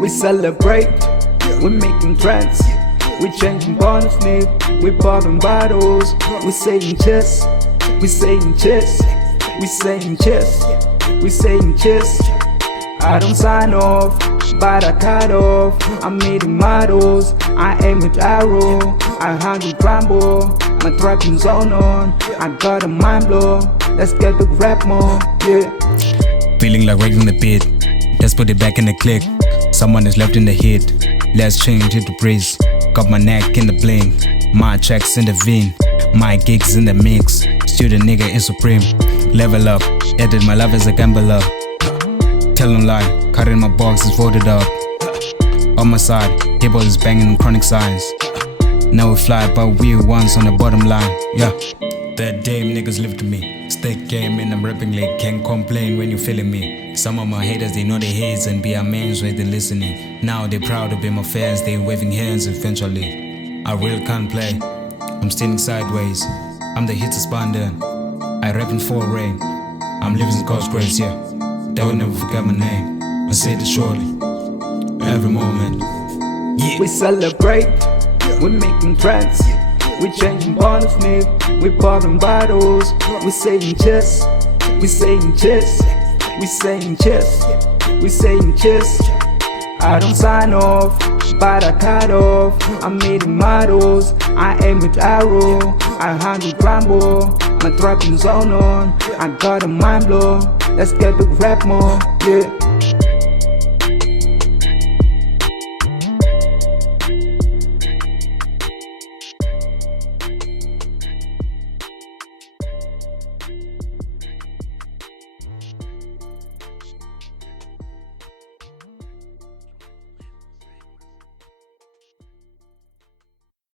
We celebrate, we're making trends. We changing bonus, we popping bottles. We saying cheers, we saying cheers, we saying cheers, we saying cheers. I don't sign off, but I cut off. I'm meeting models, I aim with arrow. I handle Rambo, my trapping zone on. I got a mind blow, let's get the rap more, yeah. Feeling like wrecking the beat, let's put it back in the click. Someone is left in the hit, let's change it to breeze. Got my neck in the bling, my tracks in the vein, my gigs in the mix. Student nigga is supreme, level up, edit my life as a gambler. Tell them lie, cut in my box is voted up. On my side, keyboard is banging chronic signs. Now we fly, but we once on the bottom line, yeah. That damn niggas live to me. Stick game in the rapping league, can't complain when you feeling me. Some of my haters, they know they hates and be our mains when they listening. Now they proud to be my fans, they waving hands eventually. I really can't play, I'm standing sideways. I'm the hit responder, I rapping for rain. I'm living in God's grace, yeah. They will never forget my name. I say this surely, every moment. Yeah. We celebrate, we're making trends. We changing bonus, we popping bottles. We saying cheers, we saying cheers, we saying cheers, we saying cheers. I don't sign off, but I cut off. I'm meeting models, I aim with arrow. I handle Rambo, my trapping zone on. I got a mind blow, let's get the rap more, yeah.